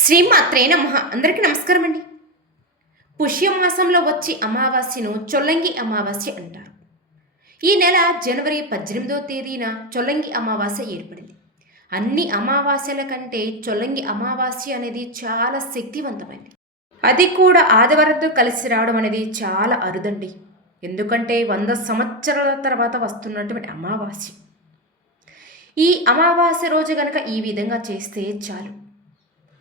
శ్రీమాత్రే నమ. అందరికీ నమస్కారం అండి. పుష్యమాసంలో వచ్చి అమావాస్యను చొల్లంగి అమావాస్య అంటారు. ఈ నెల జనవరి పద్దెనిమిదో తేదీన చొల్లంగి అమావాస్య ఏర్పడింది. అన్ని అమావాస్యల కంటే చొల్లంగి అమావాస్య అనేది చాలా శక్తివంతమైనది అది కూడా ఆదివారంతో కలిసి రావడం అనేది చాలా అరుదండి. ఎందుకంటే వంద సంవత్సరాల తర్వాత వస్తున్నటువంటి అమావాస్య. ఈ అమావాస్య రోజు గనక ఈ విధంగా చేస్తే చాలు.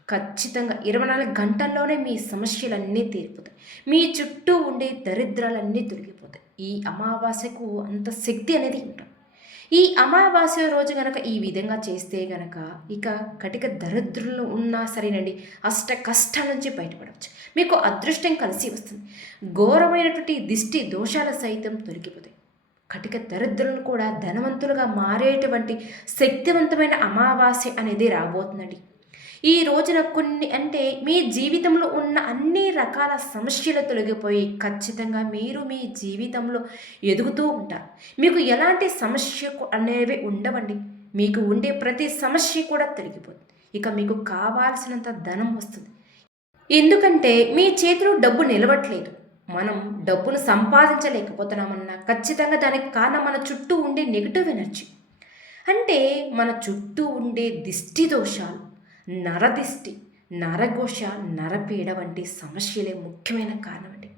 ఖచ్చితంగా ఇరవై నాలుగు గంటల్లోనే మీ సమస్యలన్నీ తీరిపోతాయి. మీ చుట్టూ ఉండే దరిద్రాలన్నీ తొలగిపోతాయి. ఈ అమావాస్యకు అంత శక్తి అనేది ఉంటుంది. ఈ అమావాస్య రోజు గనక ఈ విధంగా చేస్తే గనక ఇక కటిక దరిద్రులు ఉన్నా సరేనండి అష్ట కష్టాల నుంచి బయటపడవచ్చు. మీకు అదృష్టం కలిసి వస్తుంది. ఘోరమైనటువంటి దిష్టి దోషాలు సైతం తొలగిపోతాయి. కటిక దరిద్రులను కూడా ధనవంతులుగా మారేటువంటి శక్తివంతమైన అమావాస్య అనేది రాబోతుందండి. ఈ రోజున కొన్ని అంటే మీ జీవితంలో ఉన్న అన్ని రకాల సమస్యలు తొలగిపోయి ఖచ్చితంగా మీరు మీ జీవితంలో ఎదుగుతూ ఉంటారు. మీకు ఎలాంటి సమస్య అనేవి ఉండవండి. మీకు ఉండే ప్రతి సమస్య కూడా తొలగిపోతుంది. ఇక మీకు కావాల్సినంత ధనం వస్తుంది. ఎందుకంటే మీ చేతిలో డబ్బు నిలవట్లేదు. మనం డబ్బును సంపాదించలేకపోతున్నామన్నా ఖచ్చితంగా దానికి కారణం మన చుట్టూ ఉండే నెగిటివ్ ఎనర్జీ అంటే మన చుట్టూ ఉండే దిష్టి దోషాలు నరదిష్టి నరఘోష నరపీడ వంటి సమస్యలే ముఖ్యమైన కారణం అండి.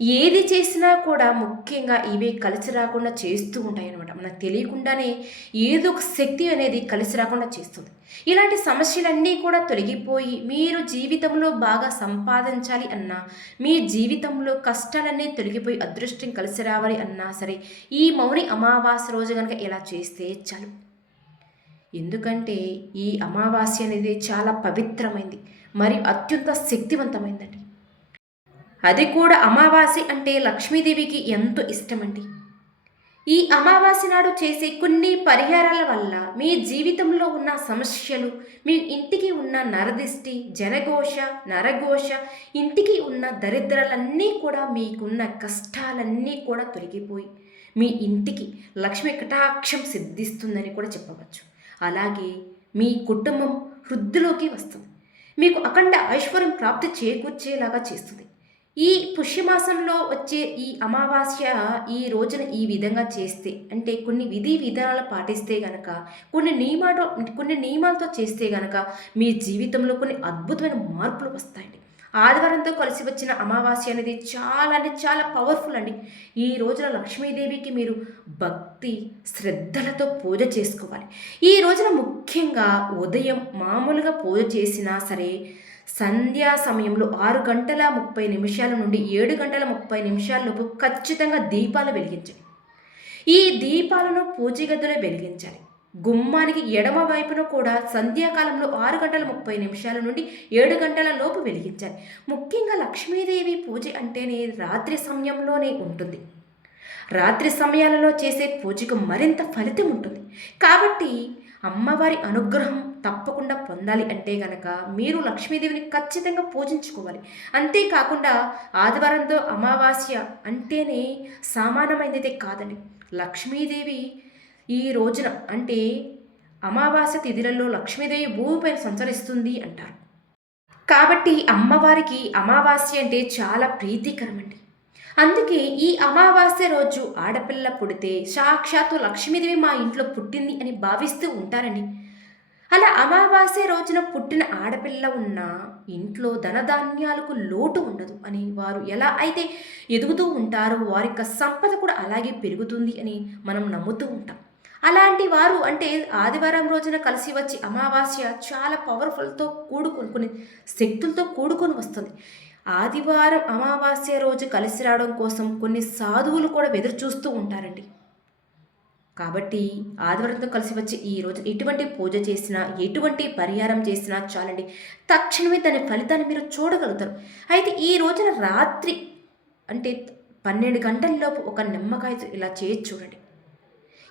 ఏది చేసినా కూడా ముఖ్యంగా ఇవే కలిసి రాకుండా చేస్తూ ఉంటాయి అనమాట మనకు తెలియకుండానే ఏదో ఒక శక్తి అనేది కలిసి రాకుండా చేస్తుంది. ఇలాంటి సమస్యలన్నీ కూడా తొలగిపోయి మీరు జీవితంలో బాగా సంపాదించాలి అన్నా మీ జీవితంలో కష్టాలన్నీ తొలగిపోయి అదృష్టం కలిసి రావాలి అన్నా సరే ఈ మౌని అమావాస్య రోజు కనుక ఇలా చేస్తే చాలు. ఎందుకంటే ఈ అమావాస్య అనేది చాలా పవిత్రమైంది మరియు అత్యంత శక్తివంతమైందండి. అది కూడా అమావాస్య అంటే లక్ష్మీదేవికి ఎంతో ఇష్టమండి? ఈ అమావాస్య నాడు చేసే కొన్ని పరిహారాల వల్ల మీ జీవితంలో ఉన్న సమస్యలు మీ ఇంటికి ఉన్న నరదిష్టి జనఘోష నరఘోష ఇంటికి ఉన్న దరిద్రాలన్నీ కూడా మీకున్న కష్టాలన్నీ కూడా తొలగిపోయి మీ ఇంటికి లక్ష్మి కటాక్షం సిద్ధిస్తుందని కూడా చెప్పవచ్చు. అలాగే మీ కుటుంబం వృద్ధిలోకి వస్తుంది. మీకు అఖండ ఐశ్వర్యం ప్రాప్తి చేకూర్చేలాగా చేస్తుంది. ఈ పుష్యమాసంలో వచ్చే ఈ అమావాస్య ఈ రోజున ఈ విధంగా చేస్తే అంటే కొన్ని విధి విధానాలు పాటిస్తే గనక కొన్ని నియమాలు కొన్ని నియమాలతో చేస్తే గనక మీ జీవితంలో కొన్ని అద్భుతమైన మార్పులు వస్తాయండి. ఆదివారంతో కలిసి వచ్చిన అమావాస్య అనేది చాలా అంటే చాలా పవర్ఫుల్ అండి. ఈ రోజున లక్ష్మీదేవికి మీరు భక్తి శ్రద్ధలతో పూజ చేసుకోవాలి. ఈ రోజున ముఖ్యంగా ఉదయం మామూలుగా పూజ చేసినా సరే సంధ్యా సమయంలో ఆరు గంటల ముప్పై నిమిషాల నుండి ఏడు గంటల ముప్పై నిమిషాలలోపు ఖచ్చితంగా దీపాలు వెలిగించండి. ఈ దీపాలను పూజ గదిలో వెలిగించాలి. గుమ్మానికి ఎడమ వైపున కూడా సంధ్యాకాలంలో ఆరు గంటల ముప్పై నిమిషాల నుండి ఏడు గంటల లోపు వెలిగించాలి. ముఖ్యంగా లక్ష్మీదేవి పూజ అంటేనే రాత్రి సమయంలోనే ఉంటుంది. రాత్రి సమయాలలో చేసే పూజకు మరింత ఫలితం ఉంటుంది. కాబట్టి అమ్మవారి అనుగ్రహం తప్పకుండా పొందాలి అంటే గనక మీరు లక్ష్మీదేవిని ఖచ్చితంగా పూజించుకోవాలి. అంతేకాకుండా ఆదివారంతో అమావాస్య అంటేనే సామాన్యమైనదే కాదండి. లక్ష్మీదేవి ఈ రోజున అంటే అమావాస్య తిథులలో లక్ష్మీదేవి భూమిపైన సంచరిస్తుంది అంటారు. కాబట్టి అమ్మవారికి అమావాస్య అంటే చాలా ప్రీతికరమండి. అందుకే ఈ అమావాస్య రోజు ఆడపిల్ల పుడితే సాక్షాత్తు లక్ష్మీదేవి మా ఇంట్లో పుట్టింది అని భావిస్తూ ఉంటారండి అలా అమావాస్య రోజున పుట్టిన ఆడపిల్ల ఉన్న ఇంట్లో ధనధాన్యాలకు లోటు ఉండదు అని వారు ఎలా అయితే ఎదుగుతూ ఉంటారో వారి యొక్క సంపద కూడా అలాగే పెరుగుతుంది అని మనం నమ్ముతూ ఉంటాం. అలాంటి వారు అంటే ఆదివారం రోజున కలిసి వచ్చి అమావాస్య చాలా పవర్ఫుల్తో కూడుకొని కొన్ని శక్తులతో కూడుకొని వస్తుంది. ఆదివారం అమావాస్య రోజు కలిసి రావడం కోసం కొన్ని సాధువులు కూడా ఎదురు చూస్తూ ఉంటారండి. కాబట్టి ఆదివారంతో కలిసి వచ్చి ఈ రోజు ఎటువంటి పూజ చేసినా ఎటువంటి పరిహారం చేసినా చాలండి. తక్షణమే దాని ఫలితాన్ని మీరు చూడగలుగుతారు. అయితే ఈ రోజున రాత్రి అంటే పన్నెండు గంటల్లోపు ఒక నిమ్మకాయ ఇలా చేయొచ్చు చూడండి.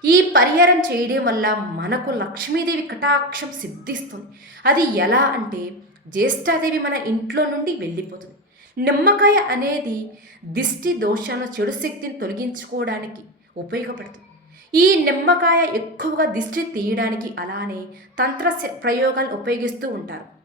ఈ పరిహారం చేయడం వల్ల మనకు లక్ష్మీదేవి కటాక్షం సిద్ధిస్తుంది. అది ఎలా అంటే జ్యేష్ఠాదేవి మన ఇంట్లో నుండి వెళ్ళిపోతుంది. నిమ్మకాయ అనేది దిష్టి దోషాలను చెడు శక్తిని తొలగించుకోవడానికి ఉపయోగపడుతుంది. ఈ నిమ్మకాయ ఎక్కువగా దిష్టి తీయడానికి అలానే తంత్ర ప్రయోగాలు ఉపయోగిస్తూ ఉంటారు.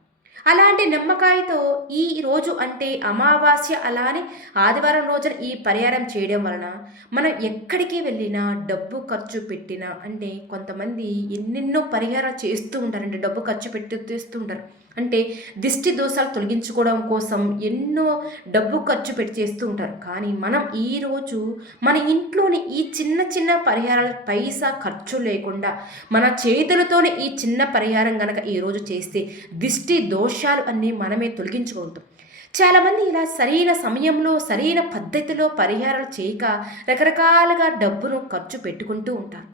అలాంటి నిమ్మకాయతో ఈ రోజు అంటే అమావాస్య అలానే ఆదివారం రోజున ఈ పరిహారం చేయడం వలన మనం ఎక్కడికి వెళ్ళినా డబ్బు ఖర్చు పెట్టినా అంటే కొంతమంది ఎన్నెన్నో పరిహారాలు చేస్తూ ఉంటారండి. డబ్బు ఖర్చు పెట్టి చేస్తూ ఉంటారు. అంటే దిష్టి దోషాలు తొలగించుకోవడం కోసం ఎన్నో డబ్బు ఖర్చు పెట్టి చేస్తూ ఉంటారు. కానీ మనం ఈరోజు మన ఇంట్లోని ఈ చిన్న చిన్న పరిహారాల పైసా ఖర్చు లేకుండా మన చేతులతోనే ఈ చిన్న పరిహారం కనుక ఈరోజు చేస్తే దిష్టి దోషాలు అన్నీ మనమే తొలగించుకోగలుగుతాం చాలామంది ఇలా సరైన సమయంలో సరైన పద్ధతిలో పరిహారాలు చేయక రకరకాలుగా డబ్బును ఖర్చు పెట్టుకుంటూ ఉంటారు.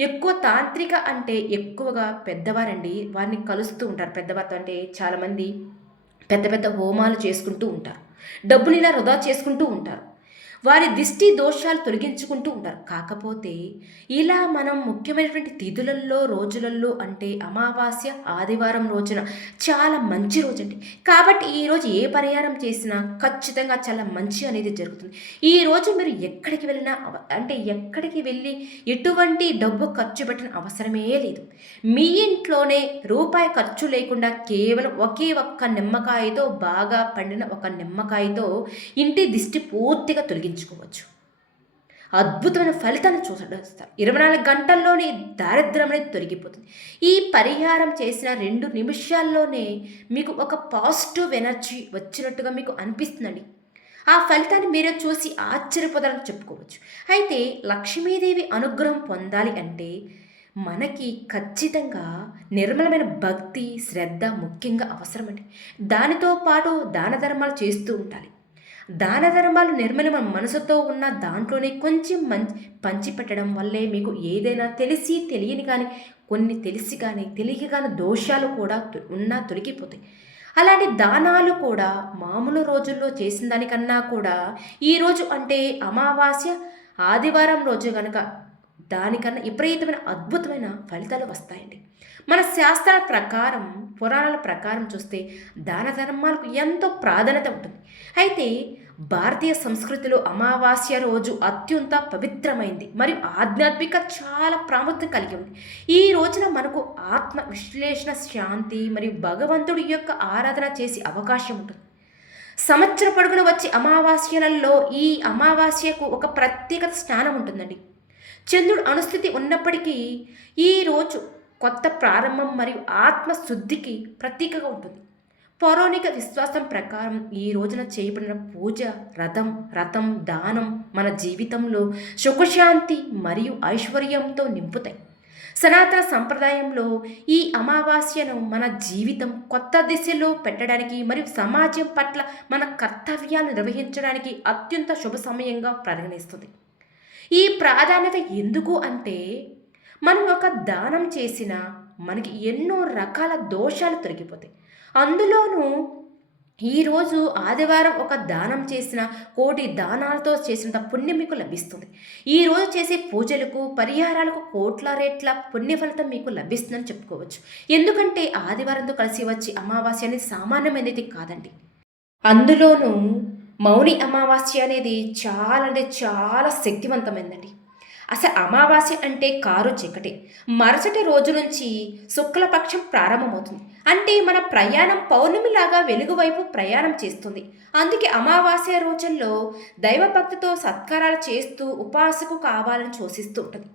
ఎక్కువ తాంత్రిక అంటే ఎక్కువగా పెద్దవారండి వారిని కలుస్తూ ఉంటారు. పెద్దవారితో అంటే చాలామంది పెద్ద పెద్ద హోమాలు చేసుకుంటూ ఉంటారు. డబ్బుని ఇలా వృధా చేసుకుంటూ ఉంటారు. వారి దిష్టి దోషాలు తొలగించుకుంటూ ఉంటారు కాకపోతే ఇలా మనం ముఖ్యమైనటువంటి తిథులల్లో రోజులలో అంటే అమావాస్య ఆదివారం రోజున చాలా మంచి రోజు అండి కాబట్టి ఈరోజు ఏ పరిహారం చేసినా ఖచ్చితంగా చాలా మంచి అనేది జరుగుతుంది. ఈ రోజు మీరు ఎక్కడికి వెళ్ళినా అంటే ఎక్కడికి వెళ్ళి ఎటువంటి డబ్బు ఖర్చు పెట్టిన అవసరమే లేదు. మీ ఇంట్లోనే రూపాయి ఖర్చు లేకుండా కేవలం ఒకే ఒక్క నిమ్మకాయతో బాగా పండిన ఒక నిమ్మకాయతో ఇంటి దిష్టి పూర్తిగా తొలగించుకోవచ్చు అద్భుతమైన ఫలితాన్ని చూస్తారు ఇరవై నాలుగు గంటల్లోనే దారిద్ర్యం అనేది తొలగిపోతుంది. ఈ పరిహారం చేసిన రెండు నిమిషాల్లోనే మీకు ఒక పాజిటివ్ ఎనర్జీ వచ్చినట్టుగా మీకు అనిపిస్తుందండి. ఆ ఫలితాన్ని మీరే చూసి ఆశ్చర్యపోదాలని చెప్పుకోవచ్చు. అయితే లక్ష్మీదేవి అనుగ్రహం పొందాలి అంటే మనకి ఖచ్చితంగా నిర్మలమైన భక్తి శ్రద్ధ ముఖ్యంగా అవసరమండి. దానితో పాటు దాన ధర్మాలు చేస్తూ ఉండాలి. దాన ధర్మాలు నిర్మలమైన మనసుతో ఉన్న దాంట్లోనే కొంచెం మంచి పంచిపెట్టడం వల్లే మీకు ఏదైనా తెలిసి తెలియని కానీ కొన్ని తెలిసి కానీ తెలియ కానీ దోషాలు కూడా ఉన్నా తొలగిపోతాయి. అలాంటి దానాలు కూడా మామూలు రోజుల్లో చేసిన దానికన్నా కూడా ఈరోజు అంటే అమావాస్య ఆదివారం రోజు కనుక దానికన్నా విపరీతమైన అద్భుతమైన ఫలితాలు వస్తాయండి. మన శాస్త్రాల ప్రకారం పురాణాల ప్రకారం చూస్తే దాన ధర్మాలకు ఎంతో ప్రాధాన్యత ఉంటుంది. అయితే భారతీయ సంస్కృతిలో అమావాస్య రోజు అత్యంత పవిత్రమైంది మరియు ఆధ్యాత్మిక చాలా ప్రాముఖ్యత కలిగి ఉంది. ఈ రోజున మనకు ఆత్మ విశ్లేషణ శాంతి మరియు భగవంతుడి యొక్క ఆరాధన చేసే అవకాశం ఉంటుంది. సంవత్సర పొడుగున వచ్చే అమావాస్యలలో ఈ అమావాస్యకు ఒక ప్రత్యేకత స్నానం ఉంటుందండి. చంద్రుడు అనుస్థితి ఉన్నప్పటికీ ఈ రోజు కొత్త ప్రారంభం మరియు ఆత్మశుద్ధికి ప్రతీకగా ఉంటుంది. పౌరాణిక విశ్వాసం ప్రకారం ఈ రోజున చేయబడిన పూజ రథం రథం దానం మన జీవితంలో సుఖశాంతి మరియు ఐశ్వర్యంతో నింపుతాయి. సనాతన సంప్రదాయంలో ఈ అమావాస్యను మన జీవితం కొత్త దిశలో పెట్టడానికి మరియు సమాజం పట్ల మన కర్తవ్యాలు నిర్వహించడానికి అత్యంత శుభ సమయంగా పరిగణిస్తుంది. ఈ ప్రాధాన్యత ఎందుకు అంటే మనం ఒక దానం చేసిన మనకి ఎన్నో రకాల దోషాలు తొలగిపోతాయి. అందులోనూ ఈరోజు ఆదివారం ఒక దానం చేసిన కోటి దానాలతో చేసినంత పుణ్యం మీకు లభిస్తుంది. ఈరోజు చేసే పూజలకు పరిహారాలకు కోట్ల రేట్ల పుణ్య ఫలితం మీకు లభిస్తుందని చెప్పుకోవచ్చు. ఎందుకంటే ఆదివారంతో కలిసి వచ్చి అమావాస్య అనేది సామాన్యమైనది కాదండి. అందులోనూ మౌని అమావాస్య అనేది చాలా అంటే చాలా శక్తివంతమైందండి. అసలు అమావాస్య అంటే కారు చీకటి. మరుసటి రోజు నుంచి శుక్లపక్షం ప్రారంభమవుతుంది. అంటే మన ప్రయాణం పౌర్ణమిలాగా వెలుగువైపు ప్రయాణం చేస్తుంది. అందుకే అమావాస్య రోజుల్లో దైవభక్తితో సత్కారాలు చేస్తూ ఉపాసకు కావాలని సూచిస్తూ ఉంటుంది.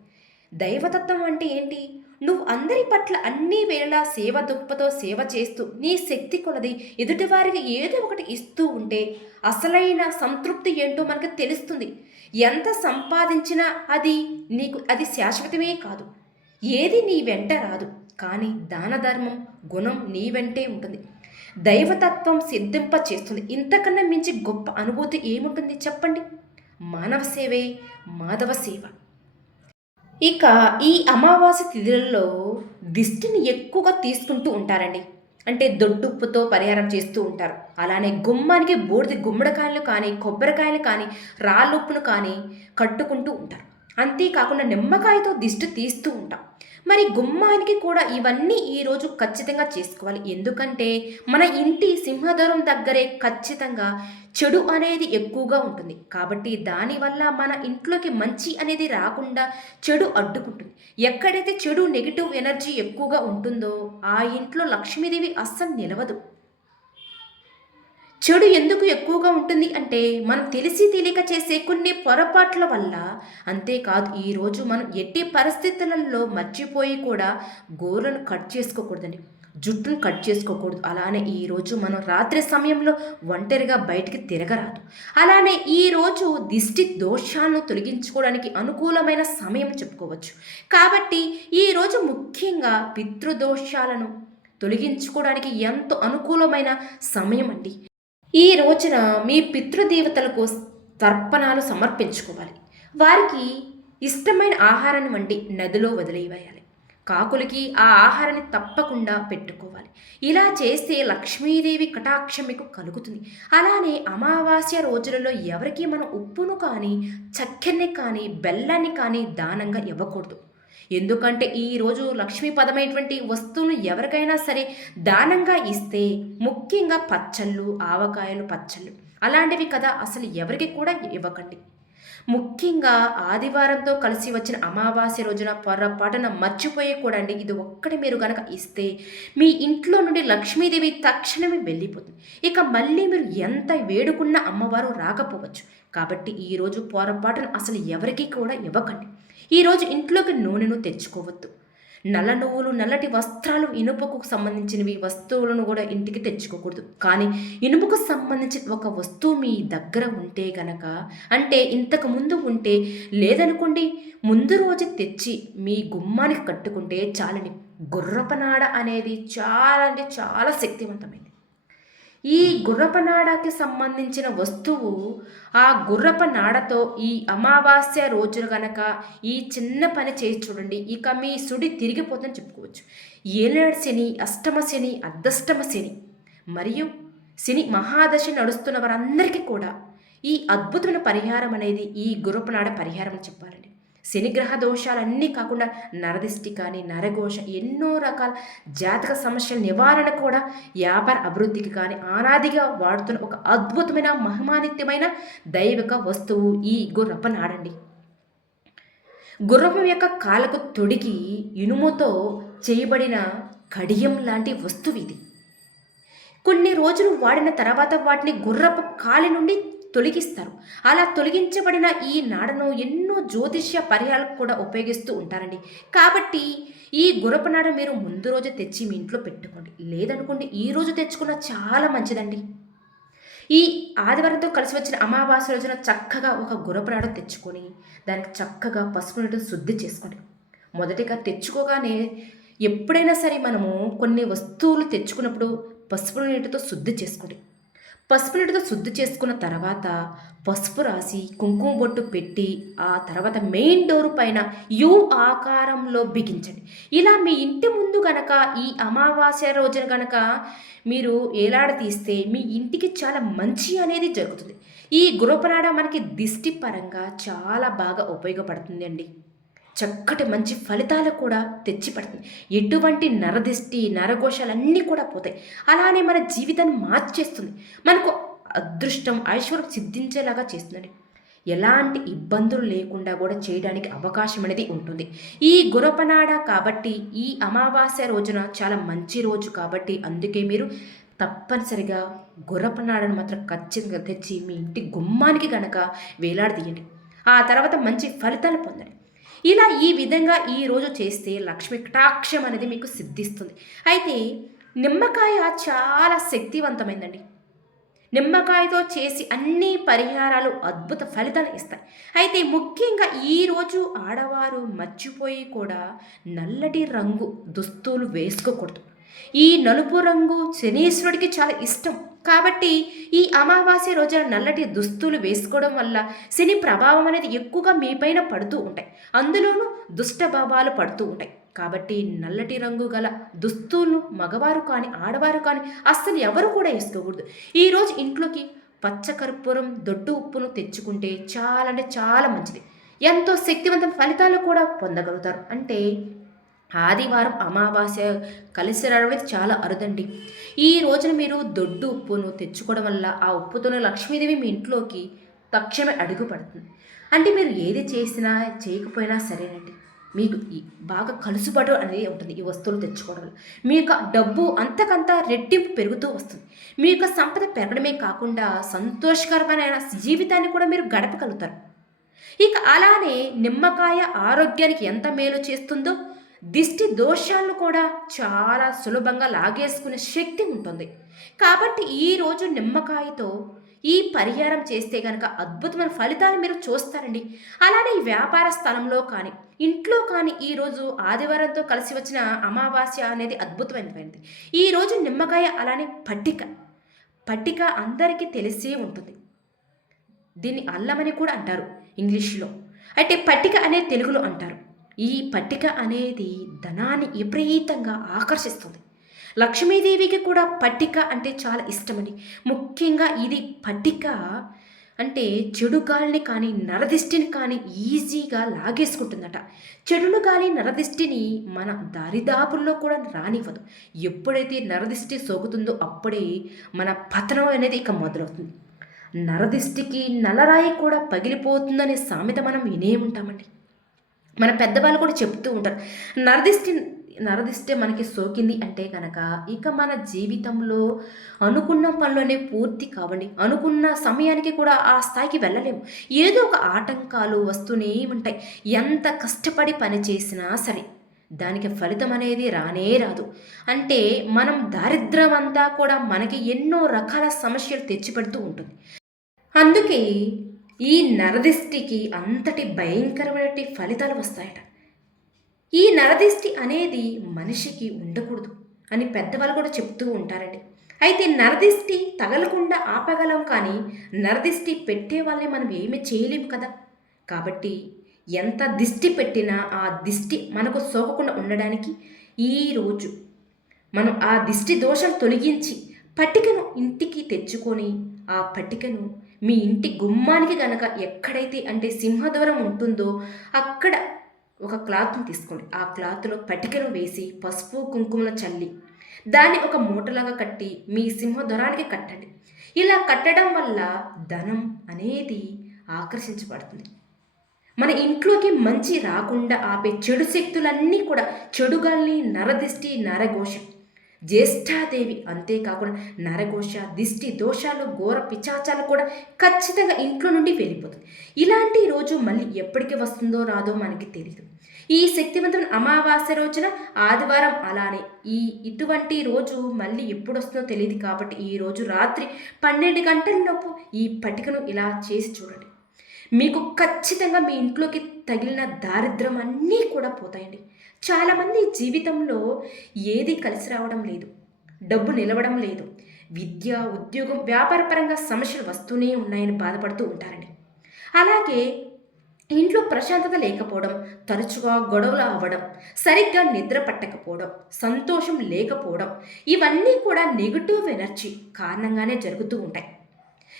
దైవతత్వం అంటే ఏంటి? నువ్వు అందరి పట్ల అన్ని వేళలా సేవ దుప్పతో సేవ చేస్తూ నీ శక్తి కొలది ఎదుటివారికి ఏదో ఒకటి ఇస్తూ ఉంటే అసలైన సంతృప్తి ఏంటో మనకు తెలుస్తుంది. ఎంత సంపాదించినా అది నీకు అది శాశ్వతమే కాదు. ఏది నీ వెంట రాదు కానీ దాన ధర్మం గుణం నీ వెంటే ఉంటుంది. దైవతత్వం సిద్ధింప చేస్తుంది ఇంతకన్నా మించి గొప్ప అనుభూతి ఏముంటుంది చెప్పండి? మానవ సేవే మాధవ సేవ. ఇక ఈ అమావాస్య తిథులలో దిష్టిని ఎక్కువగా తీసుకుంటూ ఉంటారండి. అంటే దొడ్డుప్పుతో పరిహారం చేస్తూ ఉంటారు. అలానే గుమ్మానికి బూడిద గుమ్మడికాయలు కానీ కొబ్బరికాయలు కానీ రాళ్ళుప్పును కానీ కట్టుకుంటూ ఉంటారు. అంతేకాకుండా నిమ్మకాయతో దిష్టి తీస్తూ ఉంటాం. మరి గుమ్మానికి కూడా ఇవన్నీ ఈరోజు ఖచ్చితంగా చేసుకోవాలి. ఎందుకంటే మన ఇంటి సింహద్వారం దగ్గరే ఖచ్చితంగా చెడు అనేది ఎక్కువగా ఉంటుంది. కాబట్టి దానివల్ల మన ఇంట్లోకి మంచి అనేది రాకుండా చెడు అడ్డుకుంటుంది. ఎక్కడైతే చెడు నెగిటివ్ ఎనర్జీ ఎక్కువగా ఉంటుందో ఆ ఇంట్లో లక్ష్మీదేవి అస్సలు నిలవదు. చెడు ఎందుకు ఎక్కువగా ఉంటుంది అంటే మనం తెలిసి తెలియక చేసే కొన్ని పొరపాట్ల వల్ల. అంతేకాదు ఈరోజు మనం ఎట్టి పరిస్థితులలో మర్చిపోయి కూడా గోర్లను కట్ చేసుకోకూడదండి. జుట్టును కట్ చేసుకోకూడదు. అలానే ఈరోజు మనం రాత్రి సమయంలో ఒంటరిగా బయటికి తిరగరాదు. అలానే ఈరోజు దిష్టి దోషాలను తొలగించుకోవడానికి అనుకూలమైన సమయం చెప్పుకోవచ్చు. కాబట్టి ఈరోజు ముఖ్యంగా పితృదోషాలను తొలగించుకోవడానికి ఎంతో అనుకూలమైన సమయం అండి. ఈ రోజున మీ పితృదేవతలకు తర్పణాలు సమర్పించుకోవాలి. వారికి ఇష్టమైన ఆహారాన్ని వండి నదిలో వదిలేయాలి కాకులకి ఆ ఆహారాన్ని తప్పకుండా పెట్టుకోవాలి. ఇలా చేస్తే లక్ష్మీదేవి కటాక్షం మీకు కలుగుతుంది. అలానే అమావాస్య రోజులలో ఎవరికి మనం ఉప్పును కానీ చక్కెరని కానీ బెల్లాన్ని కానీ దానంగా ఇవ్వకూడదు. ఎందుకంటే ఈరోజు లక్ష్మీ పదమైనటువంటి వస్తువును ఎవరికైనా సరే దానంగా ఇస్తే ముఖ్యంగా పచ్చళ్ళు ఆవకాయలు పచ్చళ్ళు అలాంటివి కదా అసలు ఎవరికి కూడా ఇవ్వకండి. ముఖ్యంగా ఆదివారంతో కలిసి వచ్చిన అమావాస్య రోజున పొరపాటున మర్చిపోయకూడండి ఇది ఒక్కటి మీరు కనుక ఇస్తే మీ ఇంట్లో నుండి లక్ష్మీదేవి తక్షణమే వెళ్ళిపోతుంది. ఇక మళ్ళీ మీరు ఎంత వేడుకున్న అమ్మవారు రాకపోవచ్చు. కాబట్టి ఈరోజు పొరపాటున అసలు ఎవరికి కూడా ఇవ్వకండి. ఈరోజు ఇంట్లోకి నూనెను తెచ్చుకోవద్దు. నల్ల నువ్వులు నల్లటి వస్త్రాలు ఇనుపకు సంబంధించినవి వస్తువులను కూడా ఇంటికి తెచ్చుకోకూడదు. కానీ ఇనుముకు సంబంధించిన ఒక వస్తువు మీ దగ్గర ఉంటే గనక అంటే ఇంతకు ముందు ఉంటే లేదనుకోండి ముందు రోజు తెచ్చి మీ గుమ్మానికి కట్టుకుంటే చాలని గుర్రపనాడ అనేది చాలా అంటే చాలా శక్తివంతమైంది. ఈ గుర్రపనాడకి సంబంధించిన వస్తువు ఆ గుర్రపనాడతో ఈ అమావాస్య రోజున గనక ఈ చిన్న పని చేసి చూడండి ఇక మీ సుడి తిరిగిపోతుందని చెప్పుకోవచ్చు. ఏలేడు శని అష్టమ శని అర్ధష్టమ శని మరియు శని మహాదశ నడుస్తున్న వారందరికీ కూడా ఈ అద్భుతమైన పరిహారం అనేది ఈ గుర్రపనాడ పరిహారం చెప్పాలండి. శనిగ్రహ దోషాలన్నీ కాకుండా నరదిష్టి కానీ నరఘోష ఎన్నో రకాల జాతక సమస్యల నివారణ కూడా వ్యాపార అభివృద్ధికి కానీ ఆనాదిగా వాడుతున్న ఒక అద్భుతమైన మహిమానిత్యమైన దైవిక వస్తువు ఈ గుర్రప్ప నాడండి. గుర్రపం యొక్క కాలకు తొడిగి ఇనుముతో చేయబడిన కడియం లాంటి వస్తువు ఇది. కొన్ని రోజులు వాడిన తర్వాత వాటిని గుర్రపు కాలి నుండి తొలగిస్తారు. అలా తొలగించబడిన ఈ నాడను ఎన్నో జ్యోతిష్య పర్యాలకు కూడా ఉపయోగిస్తూ ఉంటారండి. కాబట్టి ఈ గురపనాడ మీరు ముందు రోజు తెచ్చి మీ ఇంట్లో పెట్టుకోండి. లేదనుకోండి ఈ రోజు తెచ్చుకున్న చాలా మంచిదండి. ఈ ఆదివారంతో కలిసి వచ్చిన అమావాస్య రోజున చక్కగా ఒక గురపనాడ తెచ్చుకొని దానికి చక్కగా పసుపు నీటితో శుద్ధి చేసుకోండి. మొదటిగా తెచ్చుకోగానే ఎప్పుడైనా సరే మనము కొన్ని వస్తువులు తెచ్చుకున్నప్పుడు పసుపు నీటితో శుద్ధి చేసుకోండి. పసుపు నీటితో శుద్ధి చేసుకున్న తర్వాత పసుపు రాసి కుంకుమ బొట్టు పెట్టి ఆ తర్వాత మెయిన్ డోర్ పైన యూ ఆకారంలో బిగించండి. ఇలా మీ ఇంటి ముందు గనక ఈ అమావాస్య రోజున గనక మీరు ఏలాడ తీస్తే మీ ఇంటికి చాలా మంచి అనేది జరుగుతుంది. ఈ గృహపనాడ మనకి దిష్టి పరంగా చాలా బాగా ఉపయోగపడుతుంది అండి చక్కటి మంచి ఫలితాలు కూడా తెచ్చిపడుతుంది. ఎటువంటి నరదిష్టి నరఘోషాలన్నీ కూడా పోతాయి. అలానే మన జీవితాన్ని మార్చేస్తుంది. మనకు అదృష్టం ఐశ్వర్యం సిద్ధించేలాగా చేస్తుందండి. ఎలాంటి ఇబ్బందులు లేకుండా కూడా చేయడానికి అవకాశం అనేది ఉంటుంది. ఈ గురపనాడ కాబట్టి ఈ అమావాస్య రోజున చాలా మంచి రోజు కాబట్టి అందుకే మీరు తప్పనిసరిగా గుర్రపనాడను మాత్రం ఖచ్చితంగా తెచ్చి మీ ఇంటి గుమ్మానికి గనక వేలాడదీయండి. ఆ తర్వాత మంచి ఫలితాలు పొందండి. ఇలా ఈ విధంగా ఈరోజు చేస్తే లక్ష్మి కటాక్షం అనేది మీకు సిద్ధిస్తుంది. అయితే నిమ్మకాయ చాలా శక్తివంతమైందండి. నిమ్మకాయతో చేసి అన్ని పరిహారాలు అద్భుత ఫలితాలు ఇస్తాయి. అయితే ముఖ్యంగా ఈరోజు ఆడవారు మర్చిపోయి కూడా నల్లటి రంగు దుస్తులు వేసుకోకూడదు. ఈ నలుపు రంగు శనీశ్వరుడికి చాలా ఇష్టం. కాబట్టి ఈ అమావాస్య రోజున నల్లటి దుస్తులు వేసుకోవడం వల్ల శని ప్రభావం అనేది ఎక్కువగా మీపైన పడుతూ ఉంటాయి. అందులోనూ దుష్టభావాలు పడుతూ ఉంటాయి. కాబట్టి నల్లటి రంగు గల దుస్తులను మగవారు కానీ ఆడవారు కానీ అస్సలు ఎవరు కూడా వేసుకోకూడదు. ఈరోజు ఇంట్లోకి పచ్చకర్పూరం దొడ్డు ఉప్పును తెచ్చుకుంటే చాలా అంటే చాలా మంచిది. ఎంతో శక్తివంతం ఫలితాలు కూడా పొందగలుగుతారు. అంటే ఆదివారం అమావాస్య కలిసి రావడం చాలా అరుదండి. ఈ రోజున మీరు దొడ్డు ఉప్పును తెచ్చుకోవడం వల్ల ఆ ఉప్పుతోనే లక్ష్మీదేవి మీ ఇంట్లోకి తక్షణమే అడుగు పడుతుంది. అంటే మీరు ఏది చేసినా చేయకపోయినా సరేనండి. మీకు ఈ బాగా కలుసుబాటు అనేది ఉంటుంది ఈ వస్తువులు తెచ్చుకోవడం మీ యొక్క డబ్బు అంతకంత రెట్టింపు పెరుగుతూ వస్తుంది. మీ యొక్క సంపద పెరగడమే కాకుండా సంతోషకరమైన జీవితాన్ని కూడా మీరు గడపగలుగుతారు. ఇక అలానే నిమ్మకాయ ఆరోగ్యానికి ఎంత మేలు చేస్తుందో దిష్టి దోషాలను కూడా చాలా సులభంగా లాగేసుకునే శక్తి ఉంటుంది. కాబట్టి ఈరోజు నిమ్మకాయతో ఈ పరిహారం చేస్తే కనుక అద్భుతమైన ఫలితాలు మీరు చూస్తారండి. అలానే ఈ వ్యాపార స్థలంలో కానీ ఇంట్లో కానీ ఈరోజు ఆదివారంతో కలిసి వచ్చిన అమావాస్య అనేది అద్భుతమైనది ఈరోజు నిమ్మకాయ అలానే పట్టిక పట్టిక అందరికీ తెలిసే ఉంటుంది. దీన్ని అల్లమని కూడా అంటారు ఇంగ్లీష్లో. అయితే పట్టిక అనే తెలుగులో అంటారు. ఈ పట్టిక అనేది ధనాన్ని విపరీతంగా ఆకర్షిస్తుంది. లక్ష్మీదేవికి కూడా పట్టిక అంటే చాలా ఇష్టమండి. ముఖ్యంగా ఇది పట్టిక అంటే చెడు గాలిని కానీ నరదిష్టిని కానీ ఈజీగా లాగేసుకుంటుందట. చెడును గాలి నరదిష్టిని మన దారిదాపుల్లో కూడా రానివ్వదు. ఎప్పుడైతే నరదిష్టి సోకుతుందో అప్పుడే మన పతనం అనేది ఇక మొదలవుతుంది. నరదిష్టికి నల్లరాయి కూడా పగిలిపోతుందనే సామెత మనం వినే ఉంటామండి. మన పెద్దవాళ్ళు కూడా చెప్తూ ఉంటారు నరదిష్టి నరదిష్టే మనకి సోకింది అంటే కనుక ఇక మన జీవితంలో అనుకున్న పనులనే పూర్తి కావండి. అనుకున్న సమయానికి కూడా ఆ స్థాయికి వెళ్ళలేము. ఏదో ఒక ఆటంకాలు వస్తూనే ఉంటాయి. ఎంత కష్టపడి పని చేసినా సరే దానికి ఫలితం అనేది రానే రాదు. అంటే మనం దారిద్ర్యం అంతా కూడా మనకి ఎన్నో రకాల సమస్యలు తెచ్చిపెడుతూ ఉంటుంది. అందుకే ఈ నరదిష్టికి అంతటి భయంకరమైన ఫలితాలు వస్తాయట. ఈ నరదిష్టి అనేది మనిషికి ఉండకూడదు అని పెద్దవాళ్ళు కూడా చెప్తూ ఉంటారండి. అయితే నరదిష్టి తగలకుండా ఆపగలం కానీ నరదిష్టి పెట్టే వాళ్ళని మనం ఏమీ చేయలేము కదా. కాబట్టి ఎంత దిష్టి పెట్టినా ఆ దిష్టి మనకు సోకకుండా ఉండడానికి ఈరోజు మనం ఆ దిష్టి దోషం తొలగించి పట్టికను ఇంటికి తెచ్చుకొని ఆ పట్టికను మీ ఇంటి గుమ్మానికి గనక ఎక్కడైతే అంటే సింహద్వారం ఉంటుందో అక్కడ ఒక క్లాత్ని తీసుకోండి. ఆ క్లాత్లో పటికను వేసి పసుపు కుంకుమల చల్లి దాన్ని ఒక మూటలాగా కట్టి మీ సింహద్వారానికి కట్టండి. ఇలా కట్టడం వల్ల ధనం అనేది ఆకర్షించబడుతుంది. మన ఇంట్లోకి మంచి రాకుండా ఆపే చెడు శక్తులన్నీ కూడా చెడుగాల్ని నరదిష్టి నరఘోషం. జ్యేష్ఠాదేవి అంతేకాకుండా నరఘోష దిష్టి దోషాలు ఘోర పిచాచాలు కూడా ఖచ్చితంగా ఇంట్లో నుండి వెళ్ళిపోతుంది ఇలాంటి రోజు మళ్ళీ ఎప్పటికి వస్తుందో రాదో మనకి తెలియదు ఈ శక్తివంతమైన అమావాస్య రోజున ఆదివారం అలానే ఈ ఇటువంటి రోజు మళ్ళీ ఎప్పుడు వస్తుందో తెలియదు కాబట్టి ఈ రోజు రాత్రి పన్నెండు గంటలలోపు ఈ పట్టికను ఇలా చేసి చూడండి. మీకు ఖచ్చితంగా మీ ఇంట్లోకి తగిలిన దారిద్రం అన్నీ కూడా పోతాయండి. చాలామంది జీవితంలో ఏది కలిసి రావడం లేదు డబ్బు నిలవడం లేదు విద్య ఉద్యోగం వ్యాపారపరంగా సమస్యలు వస్తూనే ఉన్నాయని బాధపడుతూ ఉంటారండి. అలాగే ఇంట్లో ప్రశాంతత లేకపోవడం తరచుగా గొడవలు అవ్వడం సరిగ్గా నిద్ర పట్టకపోవడం సంతోషం లేకపోవడం ఇవన్నీ కూడా నెగిటివ్ ఎనర్జీ కారణంగానే జరుగుతూ ఉంటాయి.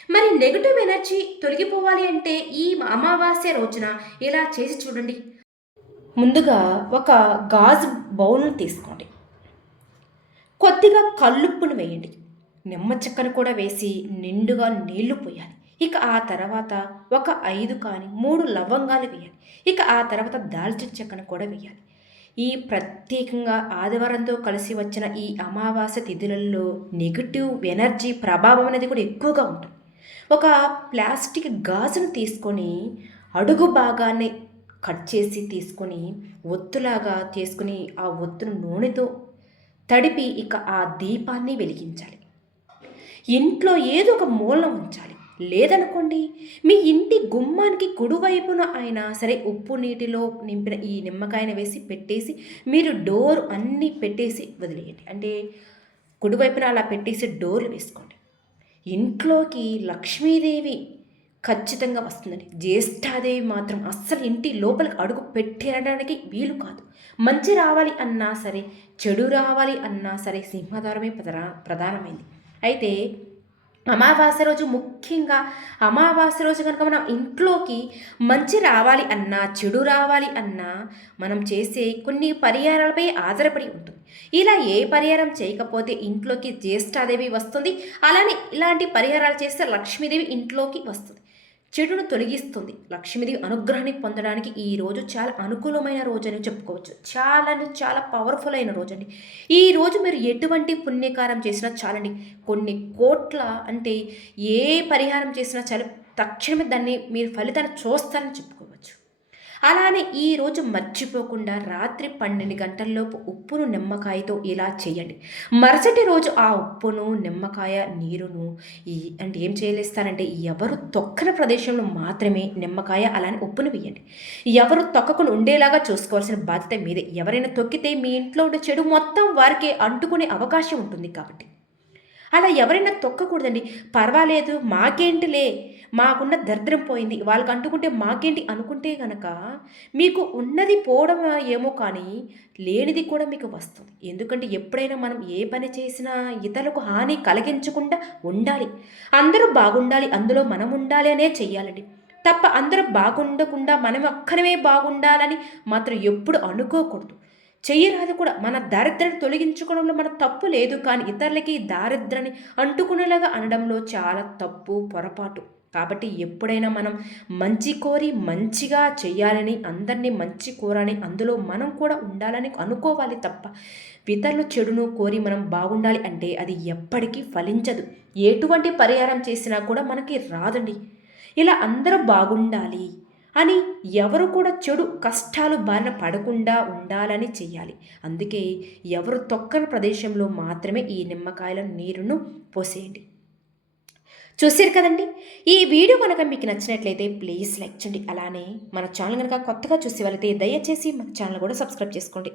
మరి నెగిటివ్ ఎనర్జీ తొలగిపోవాలి అంటే ఈ అమావాస్య రోజున ఇలా చేసి చూడండి? ముందుగా ఒక గాజు బౌల్ను తీసుకోండి. కొద్దిగా కల్లుప్పును వేయండి. నిమ్మ చెక్కను కూడా వేసి నిండుగా నీళ్ళు పోయాలి. ఇక ఆ తర్వాత ఒక ఐదు కానీ మూడు లవంగాలు వేయాలి. ఇక ఆ తర్వాత దాల్చిన చెక్కను కూడా వేయాలి. ఈ ప్రత్యేకంగా ఆదివారంతో కలిసి వచ్చిన ఈ అమావాస్య తిథులలో నెగిటివ్ ఎనర్జీ ప్రభావం అనేది కూడా ఎక్కువగా ఉంటుంది. ఒక ప్లాస్టిక్ గాజును తీసుకొని అడుగు భాగాన్ని కట్ చేసి తీసుకొని ఒత్తులాగా తీసుకుని ఆ ఒత్తును నూనెతో తడిపి ఇక ఆ దీపాన్ని వెలిగించాలి. ఇంట్లో ఏదో ఒక మూలం ఉంచాలి. లేదనుకోండి మీ ఇంటి గుమ్మానికి కుడివైపున అయినా సరే ఉప్పు నీటిలో నింపిన ఈ నిమ్మకాయను వేసి పెట్టేసి మీరు డోర్ అన్నీ పెట్టేసి వదిలేయండి. అంటే కుడివైపున అలా పెట్టేసి డోర్లు వేసుకోండి. ఇంట్లోకి లక్ష్మీదేవి ఖచ్చితంగా వస్తుందండి. జ్యేష్ఠాదేవి మాత్రం అస్సలు ఇంటి లోపలికి అడుగు పెట్టడానికి వీలు కాదు. మంచి రావాలి అన్నా సరే చెడు రావాలి అన్నా సరే సింహద్వారమే ప్రధా ప్రధానమైంది. అయితే అమావాస్య రోజు ముఖ్యంగా అమావాస్య రోజు కనుక మనం ఇంట్లోకి మంచి రావాలి అన్నా చెడు రావాలి అన్నా మనం చేసే కొన్ని పరిహారాలపై ఆధారపడి ఉంటుంది. ఇలా ఏ పరిహారం చేయకపోతే ఇంట్లోకి జ్యేష్ఠాదేవి వస్తుంది అలానే ఇలాంటి పరిహారాలు చేస్తే లక్ష్మీదేవి ఇంట్లోకి వస్తుంది. చెడును తొలగిస్తుంది. లక్ష్మీదేవి అనుగ్రహాన్ని పొందడానికి ఈ రోజు చాలా అనుకూలమైన రోజు అని చెప్పుకోవచ్చు. చాలా అంటే చాలా పవర్ఫుల్ అయిన రోజు అండి. ఈ రోజు మీరు ఎటువంటి పుణ్యకారం చేసినా చాలండి. కొన్ని కోట్ల అంటే ఏ పరిహారం చేసినా చాలు తక్షణమే దాన్ని మీరు ఫలితాన్ని చూస్తారని చెప్పుకోవచ్చు. అలానే ఈ రోజు మర్చిపోకుండా రాత్రి పన్నెండు గంటల్లోపు ఉప్పును నిమ్మకాయతో ఇలా చేయండి. మరుసటి రోజు ఆ ఉప్పును నిమ్మకాయ నీరును ఈ అంటే ఏం చేయలేస్తారంటే ఎవరు తొక్కని ప్రదేశంలో మాత్రమే నిమ్మకాయ అలానే ఉప్పును వేయండి. ఎవరు తొక్కకుండా ఉండేలాగా చూసుకోవాల్సిన బాధ్యత మీదే. ఎవరైనా తొక్కితే మీ ఇంట్లో ఉండే చెడు మొత్తం వారికి అంటుకునే అవకాశం ఉంటుంది కాబట్టి. అలా ఎవరైనా తొక్కకూడదండి. పర్వాలేదు మాకేంటిలే మాకున్న దరిద్రం పోయింది. వాళ్ళకి అంటుకుంటే మాకేంటి అనుకుంటే గనక మీకు ఉన్నది పోవడం ఏమో కానీ లేనిది కూడా మీకు వస్తుంది. ఎందుకంటే ఎప్పుడైనా మనం ఏ పని చేసినా ఇతరులకు హాని కలిగించకుండా ఉండాలి. అందరూ బాగుండాలి. అందులో మనం ఉండాలి అనే చెయ్యాలండి. తప్ప అందరూ బాగుండకుండా మనం ఒక్కరమే బాగుండాలని మాత్రం ఎప్పుడు అనుకోకూడదు. చెయ్యరాదు కూడా. మన దారిద్ర్యాన్ని తొలగించుకోవడంలో మన తప్పు లేదు కానీ ఇతరులకి దారిద్ర్యాన్ని అంటుకునేలాగా అనడంలో చాలా తప్పు పొరపాటు. కాబట్టి ఎప్పుడైనా మనం మంచి కోరి మంచిగా చేయాలని అందరినీ మంచి కోరని అందులో మనం కూడా ఉండాలని అనుకోవాలి తప్ప ఇతరులు చెడును కోరి మనం బాగుండాలి అంటే అది ఎప్పటికీ ఫలించదు. ఎటువంటి పరిహారం చేసినా కూడా మనకి రాదండి. ఇలా అందరూ బాగుండాలి అని ఎవరు కూడా చెడు కష్టాలు బారిన పడకుండా ఉండాలని చేయాలి అందుకే ఎవరు తొక్కని ప్రదేశంలో మాత్రమే ఈ నిమ్మకాయల నీరును పోసేయండి. చూసారు కదండి? ఈ వీడియో కనుక మీకు నచ్చినట్లయితే ప్లీజ్ లైక్ చేయండి. అలానే మన ఛానల్ కనుక కొత్తగా చూసే దయచేసి మన ఛానల్ కూడా సబ్స్క్రైబ్ చేసుకోండి.